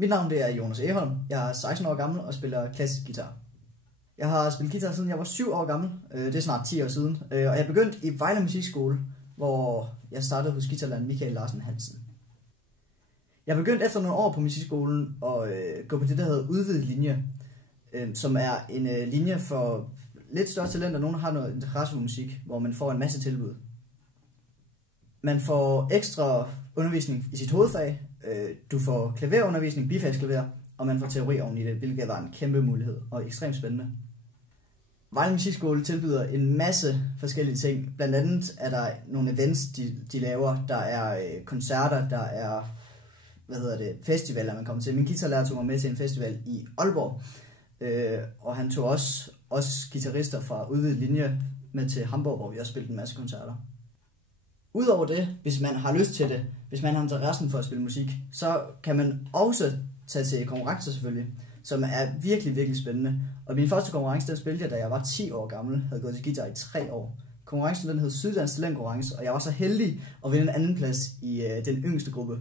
Mit navn er Jonas Eholm. Jeg er 16 år gammel og spiller klassisk guitar. Jeg har spillet guitar siden jeg var 7 år gammel. Det er snart 10 år siden. Og jeg begyndte i Vejle Musikskole, hvor jeg startede hos guitarlæreren Michael Larsen Hansen. Jeg begyndte efter nogle år på musikskolen at gå på det, der hedder udvidet linje, som er en linje for lidt større talenter. Nogen har noget interesse for musik, hvor man får en masse tilbud. Man får ekstra undervisning i sit hovedfag, du får klaverundervisning, bifagsklaver, og man får teori oven i det, hvilket var en kæmpe mulighed og ekstremt spændende. Vejle Musikskole tilbyder en masse forskellige ting. Blandt andet er der nogle events, de laver. Der er koncerter, der er festivaler, man kommer til. Min guitarlærer tog mig med til en festival i Aalborg, og han tog også guitarister fra udvidet linje med til Hamburg, hvor vi også spillede en masse koncerter. Udover det, hvis man har lyst til det, hvis man har interessen for at spille musik, så kan man også tage til konkurrencer selvfølgelig, som er virkelig, virkelig spændende. Og min første konkurrence, den spillede jeg, da jeg var 10 år gammel, havde gået til guitar i 3 år. Konkurrencen, den hed Syddansk Talentkonkurrence, og jeg var så heldig at vinde en anden plads i den yngste gruppe.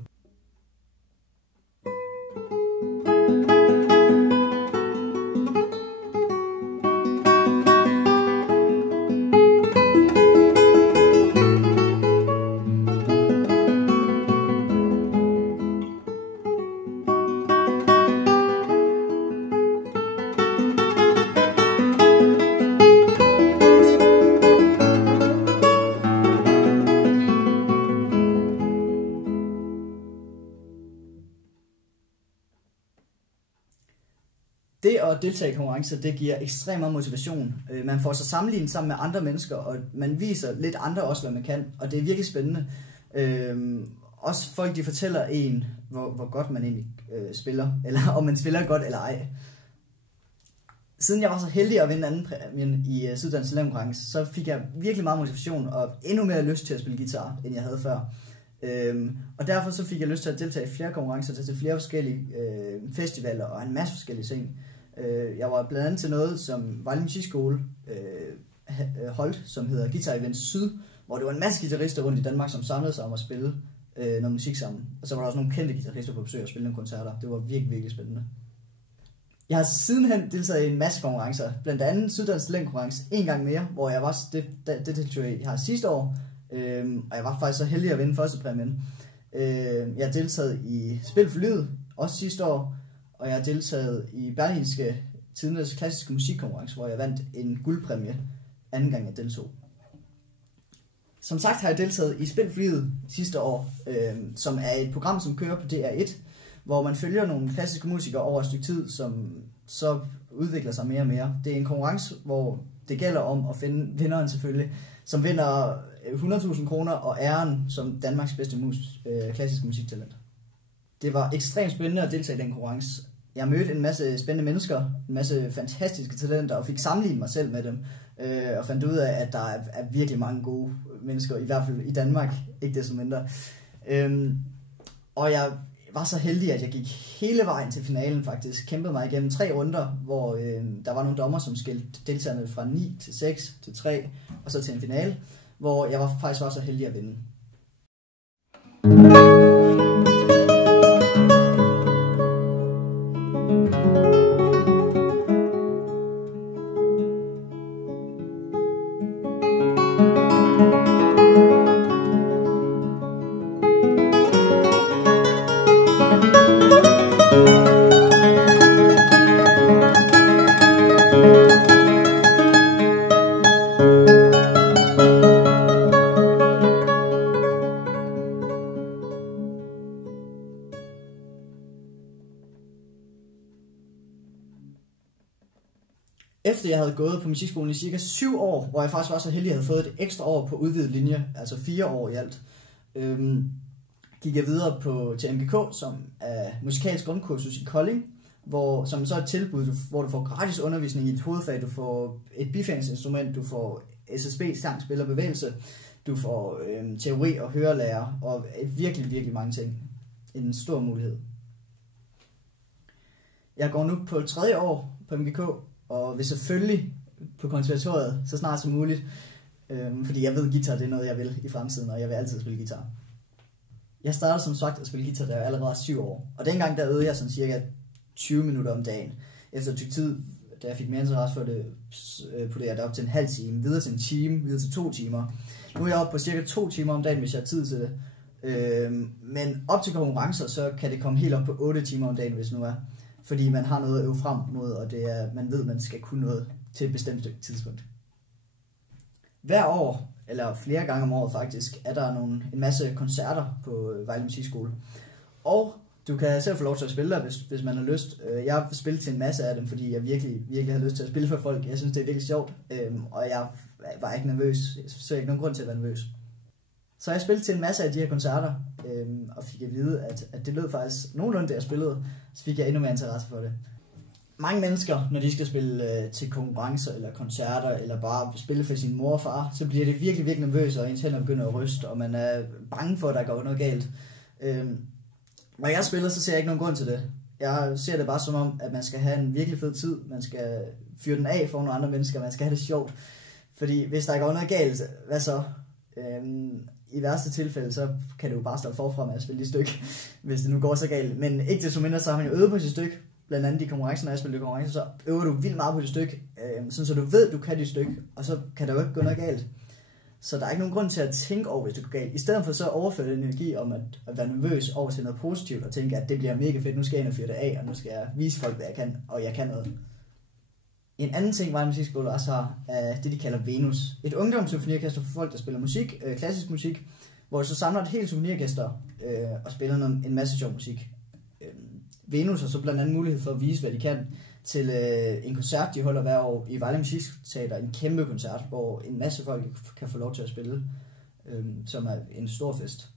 Det at deltage i konkurrencer, det giver ekstremt meget motivation. Man får sig sammenlignet sammen med andre mennesker, og man viser lidt andre også, hvad man kan, og det er virkelig spændende. Også folk, de fortæller en, hvor godt man egentlig spiller, eller om man spiller godt eller ej. Siden jeg var så heldig at vinde anden præmien i Syddansk Talentkonkurrence, så fik jeg virkelig meget motivation og endnu mere lyst til at spille guitar, end jeg havde før. Og derfor så fik jeg lyst til at deltage i flere konkurrencer, til flere forskellige festivaler og en masse forskellige ting. Jeg var blandt andet til noget, som Vejle Musikskole holdt, som hedder Guitar Events Syd, hvor det var en masse guitarister rundt i Danmark, som samlede sig om at spille noget musik sammen. Og så var der også nogle kendte guitarister på besøg og spille nogle koncerter. Det var virkelig, virkelig spændende. Jeg har sidenhen deltaget i en masse konkurrencer, blandt andet Syddansk Talentkonkurrence en gang mere, hvor jeg var det deltog jeg sidste år, og jeg var faktisk så heldig at vinde første præmien. Jeg har deltaget i Spil for Livet, også sidste år, og jeg har deltaget i Berlingske Tidendes klassiske musikkonkurrence, hvor jeg vandt en guldpræmie anden gang jeg deltog. Som sagt har jeg deltaget i Spil for Livet sidste år, som er et program, som kører på DR1, hvor man følger nogle klassiske musikere over et stykke tid, som så udvikler sig mere og mere. Det er en konkurrence, hvor det gælder om at finde vinderen selvfølgelig, som vinder 100.000 kroner og æren som Danmarks bedste klassisk musiktalent. Det var ekstremt spændende at deltage i den konkurrence. Jeg mødte en masse spændende mennesker, en masse fantastiske talenter, og fik sammenlignet mig selv med dem, og fandt ud af, at der er virkelig mange gode mennesker, i hvert fald i Danmark, ikke desto mindre. Og jeg var så heldig, at jeg gik hele vejen til finalen faktisk, kæmpede mig igennem 3 runder, hvor der var nogle dommer, som skilte deltagerne fra 9 til 6 til 3, og så til en finale, hvor jeg faktisk var så heldig at vinde. Efter jeg havde gået på musikskolen i cirka 7 år, hvor jeg faktisk var så heldig, at jeg havde fået et ekstra år på udvidet linje, altså 4 år i alt, gik jeg videre til MGK, som er musikalsk grundkursus i Kolding, som så er et tilbud, hvor du får gratis undervisning i et hovedfag, du får et bifangsinstrument, du får SSB, sang, spil og bevægelse, du får teori og hørelærer, og virkelig, virkelig mange ting. En stor mulighed. Jeg går nu på 3. år på MGK, og vil selvfølgelig på konservatoriet så snart som muligt, fordi jeg ved, at guitar det er noget, jeg vil i fremtiden, og jeg vil altid spille guitar. Jeg startede som sagt at spille guitar, da jeg var allerede 7 år. Og dengang der øvede jeg sådan cirka 20 minutter om dagen. Efter et stykke tid, da jeg fik mere interesse for det, puttede jeg det op til en halv time, videre til en time, videre til 2 timer. Nu er jeg oppe på cirka 2 timer om dagen, hvis jeg har tid til det. Men op til konkurrencer, så kan det komme helt op på 8 timer om dagen, hvis nu er. Fordi man har noget at øve frem mod, og det er, man ved, at man skal kunne noget til et bestemt tidspunkt. Hver år, eller flere gange om året faktisk, er der en masse koncerter på Vejle Musikskole. Og du kan selv få lov til at spille der, hvis man har lyst. Jeg har spillet til en masse af dem, fordi jeg virkelig har lyst til at spille for folk. Jeg synes, det er virkelig sjovt, og jeg var ikke nervøs. Jeg så ikke nogen grund til at være nervøs. Så jeg spillede til en masse af de her koncerter, og fik at vide, at det lød faktisk nogenlunde, det jeg spillede. Så fik jeg endnu mere interesse for det. Mange mennesker, når de skal spille til konkurrencer eller koncerter, eller bare spille for sin mor og far, så bliver det virkelig nervøs, og ens hænder begynder at ryste, og man er bange for, at der går noget galt. Når jeg spiller, så ser jeg ikke nogen grund til det. Jeg ser det bare som om, at man skal have en virkelig fed tid, man skal fyre den af for nogle andre mennesker, man skal have det sjovt. Fordi hvis der går noget galt, hvad så? I værste tilfælde, så kan det jo bare stå forfra med at spille det stykke, hvis det nu går så galt. Men ikke desto mindre, så har man jo øvet på sit stykke. Blandt andet de konkurrencer, når jeg spiller konkurrencer, så øver du vildt meget på dit stykke, sådan så du ved, du kan dit stykke, og så kan der jo ikke gå noget galt. Så der er ikke nogen grund til at tænke over, hvis det går galt. I stedet for så overføre den energi om at være nervøs over til noget positivt, og tænke, at det bliver mega fedt, nu skal jeg ind og fyre det af, og nu skal jeg vise folk, hvad jeg kan, og jeg kan noget. En anden ting, Vejle Musikskole også har, er det, de kalder Venus. Et ungdomssymfoniorkester for folk, der spiller musik, klassisk musik, hvor så samler et helt symfoniorkester og spiller en masse sjov musik. Venus har så blandt andet mulighed for at vise, hvad de kan, til en koncert, de holder hver år i Vejle Musikteater. En kæmpe koncert, hvor en masse folk kan få lov til at spille, som er en stor fest.